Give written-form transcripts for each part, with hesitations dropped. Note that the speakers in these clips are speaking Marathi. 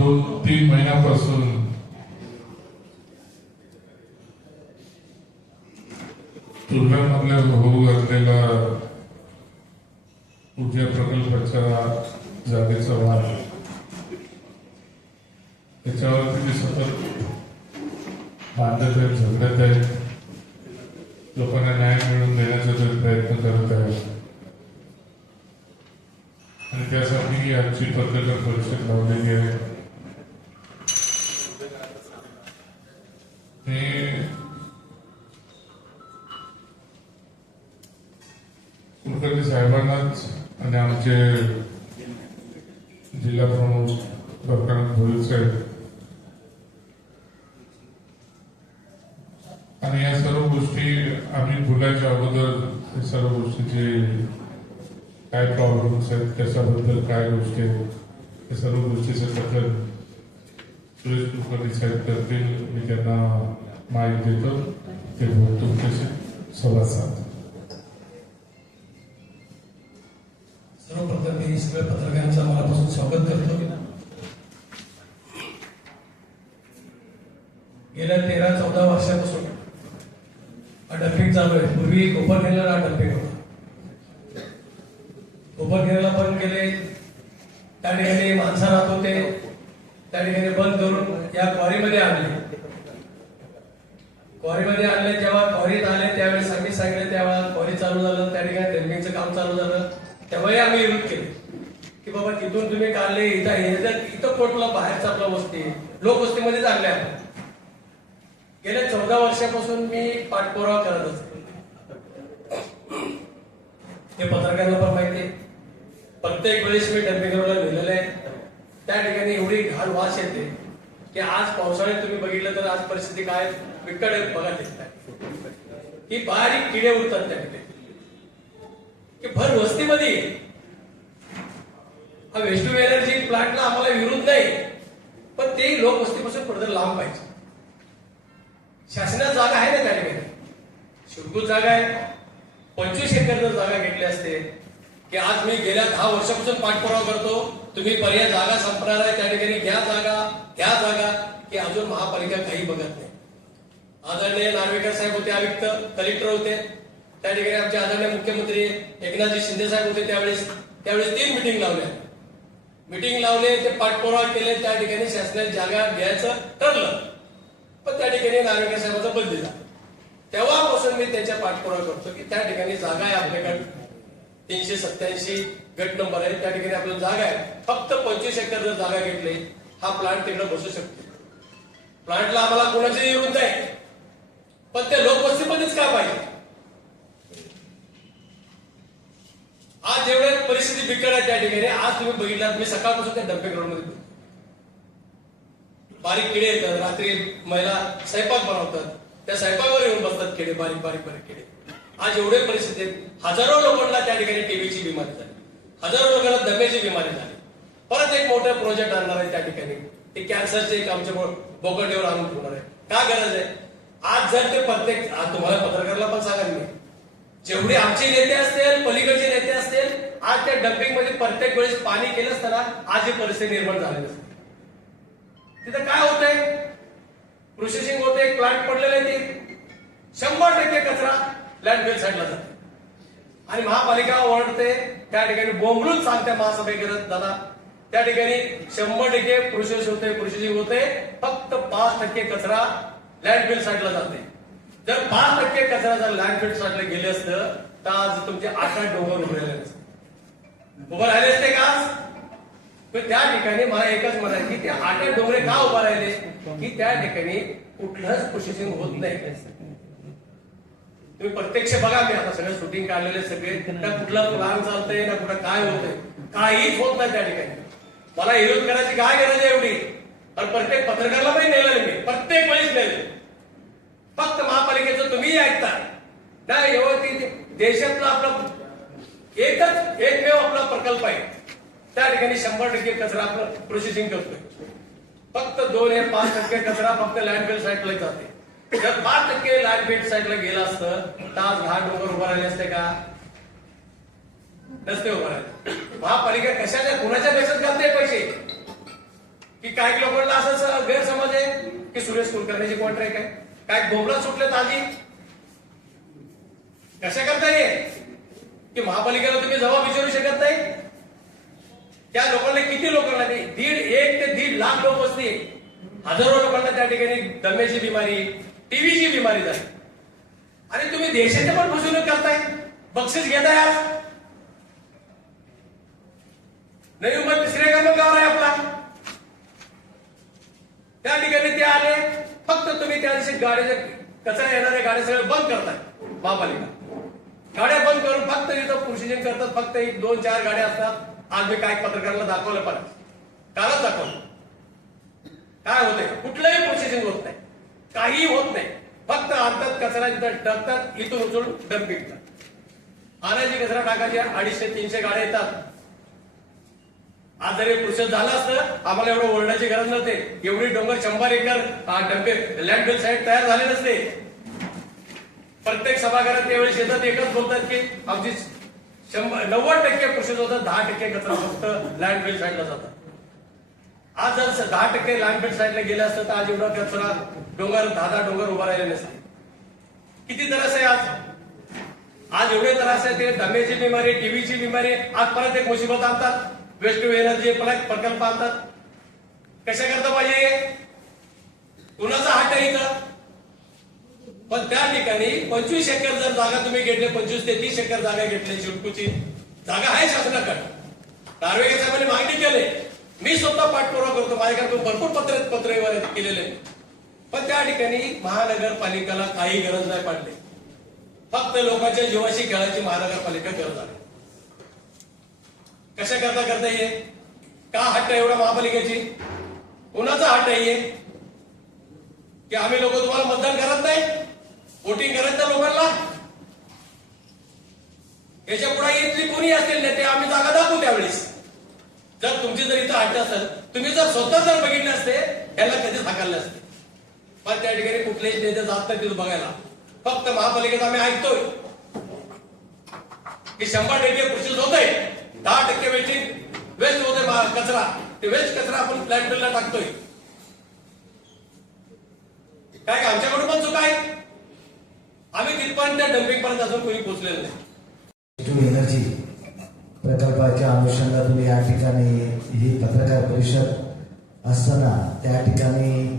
2-3 महिन्यापासून तुर्भ्यामधल्या होऊ घातलेला ऊर्जा प्रकल्पाच्या जागेचा वाद, त्याच्यावरती ते सतत भांडत आहेत, झगडत आहेत, लोकांना न्याय मिळवून देण्याचा प्रयत्न करत आहेत. आणि त्यासाठी आजची पत्रकार परिषद लावलेली आहे. कुलकर्णी साहेबांनाच आणि आमचे जिल्हा प्रमुख डॉक्टर भोईर साहेब आणि या सर्व गोष्टी आम्ही बोलायच्या अगोदर या सर्व गोष्टीचे काय प्रॉब्लेम्स आहेत, त्याच्याबद्दल काय गोष्टी आहेत, या सर्व गोष्टीचं कथन सुरेश कुलकर्णी साहेब करतील. मी त्यांना माहिती देतो, ते तुमच्याशी संवाद साधतो. सर्वप्रथम मी सगळ्या पत्रकारांचं मनापासून स्वागत करतो. गेल्या 13-14 वर्षापासून हा डम्पिंग चालू आहे. पूर्वी कोपरखेरला हा डम्पिंग होता. कोपरखेरला बंद केले, त्या ठिकाणी माणसं राहत होते, त्या ठिकाणी बंद करून या क्वारीमध्ये आणले. क्वारीमध्ये आणले, जेव्हा क्वारीत आले त्यावेळेस आम्ही सांगितले, तेव्हा क्वारी चालू झालं, त्या ठिकाणी डम्पिंगचं काम चालू झालं. तेव्हाही आम्ही विरोध केले की बाबा तिथून तुम्ही काढले, इथं कोटला बाहेरचा आपला वस्ती लोकवस्तीमध्ये चालले आहे. गेल्या 14 वर्षापासून मी पाठपुरावा करत असतो. हे पत्रकारांना पण माहिती आहे. प्रत्येक वेळेस मी डम्पिंगला लिहिलेलं आहे. त्या ठिकाणी एवढी घाण वास येते की आज पावसाळ्यात तुम्ही बघितलं तर आज परिस्थिती काय विकट आहे बघा. ही बारीक किडे उरतात त्या ठिकाणी की भर वस्तीमध्ये. हा वेस्ट टू एनर्जी प्लांटला आम्हाला विरोध नाही, पण ते लोक वस्तीपासून थोडं लांब पाहिजे. शासनात जागा आहे ना त्या ठिकाणी, शुल्क जागा आहे. 25 एकर जर जागा घेतली असते की आज मी गेल्या 10 वर्षापासून पाठपुरावा करतो, तुम्ही पर्याय जागा संपणार आहे, त्या ठिकाणी घ्या जागा की अजून महापालिका काही बघत नाही. आदरणीय नार्वेकर साहेब होते, आयुक्त कलेक्टर होते, त्या ठिकाणी आमचे आदरणीय मुख्यमंत्री एकनाथजी शिंदे साहेब होते. त्यावेळेस 3 मीटिंग लावले, ते पाठपुरावा केले, त्या ठिकाणी शासनाने जागा घ्यायचं ठरलं, पण त्या ठिकाणी नार्वेकर साहेबांचा बदली झाला. तेव्हापासून मी त्यांच्या पाठपुरावा करतो की त्या ठिकाणी जागा आहे आपल्याकडे. 387 गट नंबर आहे, त्या ठिकाणी आपल्याला जागा आहे. फक्त 25 एकर जर जागा घेतली, हा प्लांट तिकडे बसू शकतो. प्लांटला आम्हाला कोणाची विरोध नाही, पण ते लोकवस्तीमध्येच का पाहिजे. आज जेवढे परिस्थिती बिकट आहे त्या ठिकाणी, आज तुम्ही बघितलात, मी सकाळपासून त्या डम्पिंग ग्राउंडमध्ये बारीक किडे येतात. रात्री महिला स्वयंपाक बनवतात, त्या स्वयंपाकावर येऊन बसतात किडे, बारीक किडे. आज एवढे परिस्थिती आहेत. हजारो लोकांना त्या ठिकाणी टीबीची बिमारी झाली, हजारो लोकांना दम्याची बिमारी झाली. परत एक मोठा प्रोजेक्ट आणणार आहे त्या ठिकाणी, ते कॅन्सरचे एक आमच्या बोगंडीवर आणून ठेवणार आहे. काय गरज आहे. आज जर ते प्रत्येक, तुम्हाला पत्रकाराला पण सांगा मी, जेवढे आमचे नेते असतील, पलीकडचे नेते असतील, आज त्या डम्पिंग मध्ये प्रत्येक वेळेस पाणी केलं असताना आज ही परिस्थिती निर्माण झाली नसते. तिथं काय होतंय, प्रोसेसिंग होते, एक प्लांट पडलेलं आहे, ते 100% कचरा लँडफिल साईडला जाते आणि महापालिका ओरडते. त्या ठिकाणी बोंबलून सांगते महासभेकरत दादा, त्या ठिकाणी 100% प्रोसेसिंग होते, फक्त 5% कचरा लँडफिल साईडला जाते. जर 5% कचरा जर लँडफिल साईडला गेले असतं तर आज तुमचे 8 डोंगर उभे राहिले असते का आज. पण त्या ठिकाणी मला एकच म्हणायचं की ते 8 डोंगरे का उभा राहिले की त्या ठिकाणी कुठलंच प्रोसेसिंग होत नाही. तुम्ही प्रत्यक्ष बघा, मी आता सगळं शूटिंग काढलेले सगळे, ना कुठला प्लान चालतंय, ना कुठं काय होतंय, काहीच होत नाही त्या ठिकाणी. मला विरोध करायची काय गरज आहे एवढी. आणि प्रत्येक पत्रकाराला पण नेलं मी, प्रत्येक वेळेस नेलं. फक्त महापालिकेचं तुम्ही ऐकता नाही. देशातला आपला एकमेव आपला प्रकल्प आहे, त्या ठिकाणी 100% कचरा आपण प्रोसेसिंग करतोय. फक्त 2-5% कचरा फक्त लँडफिल साईडला जाते. जर 5% लँडफिल साईडला गेला असतं तर आज 10 डोंगर उभा राहिले असते का, नसते उभा राहिले. महापालिका कशाच्या कुणाच्या देशात घालते पैसे. की काही लोकांना असं गैरसमज आहे की सुरेश कुलकर्णीची कॉन्ट्रॅक्ट आहे, काय बोंबला सुटलेत आधी कशा करता येईल की महापालिकेला तुम्ही जबाब विचारू शकत नाही? त्या लोकांना किती लोकांना ते 1 ते 1.5 लाख लोक असतील, हजारो लोकांना त्या ठिकाणी दम्याची बिमारी, टीव्हीची बिमारी झाली आणि तुम्ही देशाचे पण फसवणूक करताय, बक्षीस घेताय. आज नवी मुंबई 3ऱ्या क्रमांकावर आहे आपला. त्या ठिकाणी ते आले, फक्त तुम्ही त्या दिवशी गाडीचे कचरा येणारे गाड्या सगळे बंद करताय. महापालिका गाड्या बंद करून फक्त इथं प्रोसिजन करतात, फक्त 1-2-4 गाड्या असतात. आज मी काय पत्रकारांना दाखवलं, पण कालच दाखवलं. काय होतंय? कुठलंही प्रोसिजन होत नाही, काही होत नाही. फक्त आणतात कचरा, इथं टाकतात, इथून उचलून डम्पिंग आणायची, कचरा टाकायची. 250-300 गाड्या येतात. आज जरी प्रोसेस झालं असतं, आम्हाला एवढं ओरडायची गरज नव्हते. एवढी डोंगर 100 एकर डम्पे लँडफिल साईड तयार झाले नसते. प्रत्येक सभागृहात त्यावेळेस येतात, एकच बोलतात की आमची 90% प्रोसेस होतात, 10% कचरा फक्त लँडफिल साईडला जातात. आज जर 10% लँडफिल साईडला गेले असतं तर आज एवढा कचरा डोंगर 10 डोंगर उभा राहिले नसते. किती त्रास आहे आज? आज एवढे त्रास आहे. ते दम्याची बिमारी, टीव्हीची बिमारी, आज परत एक मुसीबत आणतात. वेस्ट टू एनर्जी प्रकल्प आणतात. कशा करता पाहिजे? कुणाचा हात आहे इथं? पण त्या ठिकाणी 25 एकर जर जागा तुम्ही घेतली, 25 ते 30 एकर जागा घेतली, चिडकूची जागा आहे शासनाकडे. नार्वेकर साहेबांनी मागणी केली, मी स्वतः पाठपुरावा करतो, माझ्याकडे भरपूर पत्र केलेले. पण त्या ठिकाणी महानगरपालिकेला काही गरज नाही पडली. फक्त लोकांच्या जीवाशी खेळायची महानगरपालिका गरज आहे. कशा करता येईल? का हट्ट एवढा महापालिकेची? कोणाचा हट्ट आहे की आम्ही लोक तुम्हाला मतदान करत नाही, वोटिंग करत नाही लोकांना? याच्या पुढे इथली कोणी असतील नेते, आम्ही जागा दाखवू त्यावेळेस. जर तुमची जर इथं हट्ट असेल, तुम्ही जर स्वतः जर बघितले असते, याला कधीच हाकलले असते. पण त्या ठिकाणी कुठलेही नेते जात नाही तिथं बघायला. फक्त महापालिकेत आम्ही ऐकतोय की 100% प्रोसेस होतोय, 10% वेस्ट होते कचरा. ते वेस्ट कचरा आपण लँडफिलला टाकतोय. काय आमच्याकडून पण चुका आहे? आम्ही तिथपर्यंत त्या डम्पिंग पर्यंत अजून कोणी पोहोचलेलं नाही. एनर्जी प्रकल्पाच्या अनुषंगातून या ठिकाणी ही पत्रकार परिषद असताना त्या ठिकाणी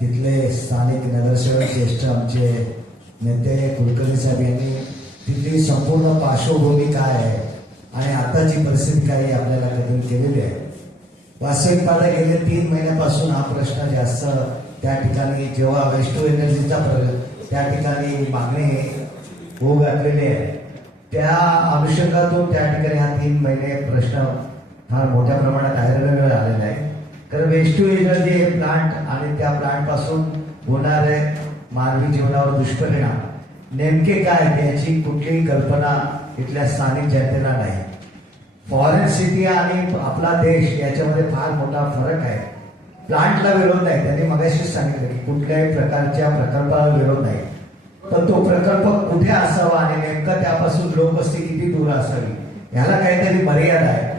तिथले स्थानिक नगरसेवक ज्येष्ठ आमचे नेते कुलकर्णी साहेब यांनी तिथली संपूर्ण पार्श्वभूमी काय आहे आणि आताची परिस्थिती काय आपल्याला कथन केलेली आहे. वास्तविक पाहता गेले 3 महिन्यापासून हा प्रश्न जास्त त्या ठिकाणी जेव्हा वेस्ट टू एनर्जीचा त्या ठिकाणी मागणी होऊ घातलेली आहे, त्या अनुषंगातून त्या ठिकाणी हा 3 महिने प्रश्न फार मोठ्या प्रमाणात आलेला आहे. कारण वेस्ट टू एनर्जी हे प्लांट आणि त्या प्लांट पासून होणारे मानवी जीवनावर दुष्परिणाम नेमके काय याची कुठलीही कल्पना इथल्या स्थानिक जनतेला नाही. फॉरेन सिटी आणि आपला देश याच्यामध्ये फार मोठा फरक आहे. प्लांटला विरोध नाही, त्यांनी मगाशी सांगितलं की कुठल्याही प्रकारच्या प्रकल्पाला विरोध नाही, पण तो प्रकल्प कुठे असावा आणि नेमकं त्यापासून लोकवस्ती किती दूर असावी याला काहीतरी मर्यादा आहे.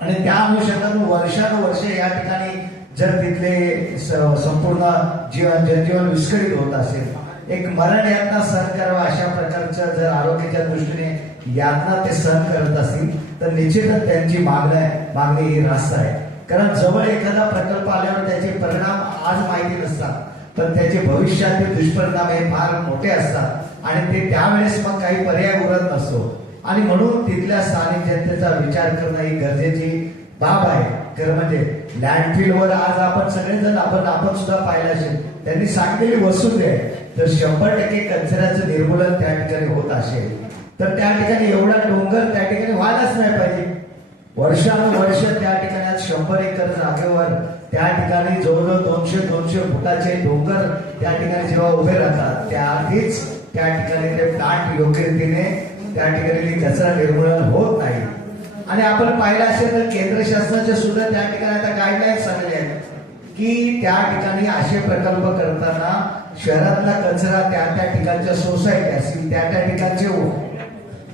आणि त्या अनुषंगातून वर्षानुवर्ष या ठिकाणी जर तिथले संपूर्ण जनजीवन विस्कळीत होत असेल, एक मरण यातना सहन करावा अशा प्रकारचं जर आरोग्याच्या दृष्टीने यातना ते सहन करत असतील तर निश्चितच त्यांची मागणी ही रास्त आहे. कारण जवळ एखादा प्रकल्प आल्यावर त्याचे परिणाम आज माहिती नसतात, पण त्याचे भविष्यातील दुष्परिणाम हे फार मोठे असतात आणि ते त्यावेळेस मग काही पर्याय उरत नसतो. आणि म्हणून तिथल्या स्थानिक जनतेचा विचार करणं ही गरजेची बाब आहे. खरं म्हणजे लँडफिलवर आज आपण सगळेजण आपण सुद्धा पाहिलं असेल, त्यांनी सांगलेली वस्तू आहे तर 100% कचऱ्याचं निर्मूलन त्या ठिकाणी होत असेल तर त्या ठिकाणी एवढा डोंगर त्या ठिकाणी व्हायलाच नाही पाहिजे. वर्षानुवर्ष त्या ठिकाणी आज 100 एकर जागेवर त्या ठिकाणी जवळजवळ 200 फुटाचे डोंगर त्या ठिकाणी जेव्हा उभे राहतात त्या आधीच त्या ठिकाणी ते प्लांट योग्य रीतीने त्या ठिकाणी कचरा निर्मूलन होत नाही. आणि आपण पाहिलं असेल तर केंद्र शासनाचे सुद्धा त्या ठिकाणी आता गाईडलाईन्स आलेले आहेत की त्या ठिकाणी असे प्रकल्प करताना शहरातला कचरा त्या ठिकाणच्या सोसायटी असतील, त्या ठिकाणचे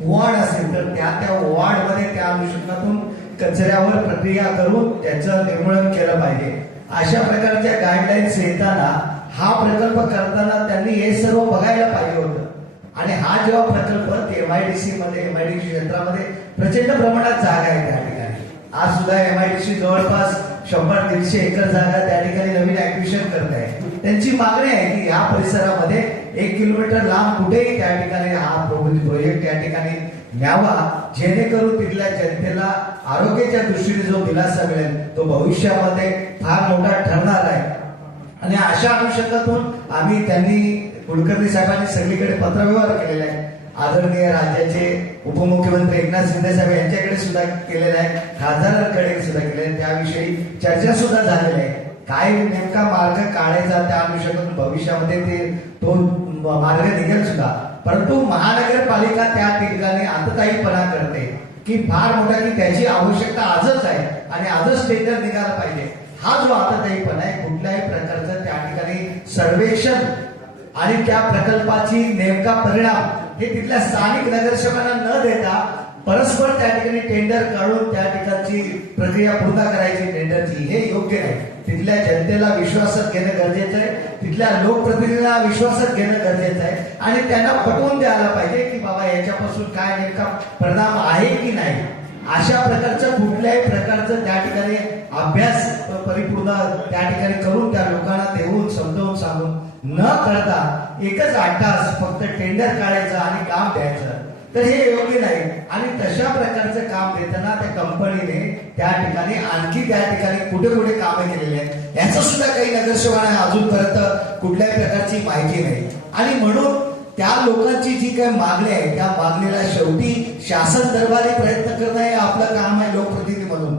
वॉर्ड असेल तर त्या वॉर्डमध्ये त्या अनुषंगातून कचऱ्यावर प्रक्रिया करून त्याचं निर्मूलन केलं पाहिजे. अशा प्रकारच्या गाईडलाईन्स येताना हा प्रकल्प करताना त्यांनी हे सर्व बघायला पाहिजे होतं. आणि हा जेव्हा प्रकल्प एमआयडीसी मध्ये एमआयडीसी क्षेत्रामध्ये प्रचंड प्रमाणात जागा आहे त्या ठिकाणी. आज सुद्धा एमआयडीसी जवळपास 100-150 एकर जागा त्या ठिकाणी नवीन ऍक्विशन करत आहे. त्यांची मागणी आहे की या परिसरामध्ये 1 किलोमीटर लांब कुठेही त्या ठिकाणी हा प्रोजेक्ट त्या ठिकाणी न्यावा, जेणेकरून तिथल्या जनतेला आरोग्याच्या दृष्टीने जो दिलासा मिळेल तो भविष्यामध्ये फार मोठा ठरणार आहे. आणि अशा अनुषंगातून त्यांनी कुलकर्णी साहेबांनी सगळीकडे पत्रव्यवहार केलेला आहे. आदरणीय राज्याचे उपमुख्यमंत्री एकनाथ शिंदे साहेब यांच्याकडे सुद्धा केलेला आहे, खासदारांकडे सुद्धा केलेला आहे. त्याविषयी चर्चा सुद्धा झालेली आहे. काय नेमका मार्ग काढायचा त्या अनुषंगातून भविष्यामध्ये तो मार्ग निघेल सुद्धा. परंतु महानगरपालिका त्या ठिकाणी आतताईपणा करते की फार मोठा की त्याची आवश्यकता आजच आहे आणि आजच टेंडर निघाला पाहिजे. हा जो आतताईपणा आहे, कुठल्याही प्रकारचं त्या ठिकाणी सर्वेक्षण आणि त्या प्रकल्पाची नेमका परिणाम हे तिथल्या स्थानिक नगरसेवकांना न देता परस्पर त्या ठिकाणी टेंडर काढून त्या ठिकाणची प्रक्रिया पूर्ण करायची टेंडरची, हे योग्य नाही. तिथल्या जनतेला विश्वासात घेणं गरजेचं आहे, तिथल्या लोकप्रतिनिधींना विश्वासात घेणं गरजेचं आहे आणि त्यांना पटवून द्यायला पाहिजे की बाबा याच्यापासून काय नेमका परिणाम आहे की नाही. अशा प्रकारचं कुठल्याही प्रकारचं त्या ठिकाणी अभ्यास परिपूर्ण त्या ठिकाणी करून त्या लोकांना देऊन समजावून सांगून न करता एकच 8 तास फक्त टेंडर काढायचं आणि काम द्यायचं, तर हे योग्य नाही. आणि तशा प्रकारचं काम देताना त्या कंपनीने त्या ठिकाणी आणखी त्या ठिकाणी कुठे कुठे कामे केलेली आहेत याचं सुद्धा काही नगरसेवकांना अजूनपर्यंत कुठल्याही प्रकारची माहिती नाही. आणि म्हणून त्या लोकांची जी काही मागणी आहे त्या मागणीला शेवटी शासन दरबारी प्रयत्न करणं हे आपलं काम आहे लोकप्रतिनिधी म्हणून.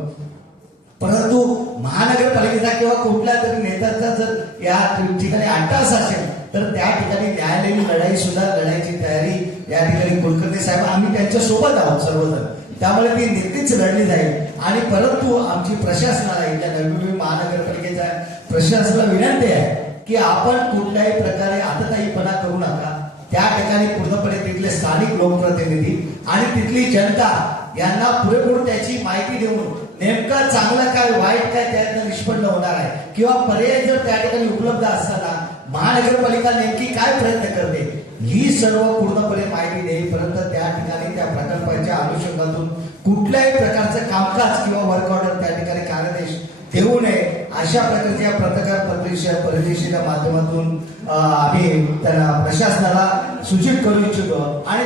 परंतु महानगरपालिकेचा किंवा कुठल्या तरी नेत्याचा जर या ठिकाणी 8 तास असेल तर त्या ठिकाणी न्यायालयीन लढाई सुद्धा लढायची तयारी या ठिकाणी कुलकर्णी साहेब आम्ही त्यांच्या सोबत आहोत सर्वजण, त्यामुळे ती नक्कीच लढली जाईल. आणि परंतु आमची प्रशासनाला इथल्या नवी महानगरपालिकेच्या प्रशासनाला विनंती आहे की आपण कुठल्याही प्रकारे आतताईपणा करू नका. त्या ठिकाणी पूर्णपणे तिथले स्थानिक लोकप्रतिनिधी आणि तिथली जनता यांना पुरेपूर त्याची माहिती देऊन नेमकं चांगलं काय वाईट काय त्यातनं निष्पन्न होणार आहे किंवा पर्याय जर त्या ठिकाणी उपलब्ध असताना महानगरपालिका नेमकी काय प्रयत्न करते ही सर्व पूर्णपणे माहिती देईपर्यंत त्या ठिकाणी त्या प्रकल्पाच्या अनुषंगातून कुठल्याही प्रकारचं कामकाज किंवा वर्क ऑर्डर त्या ठिकाणी कार्यादेश देऊ नये अशा प्रकारच्या पत्रकार परिषदेच्या माध्यमातून आम्ही त्यांना प्रशासनाला सूचित करू इच्छितो. आणि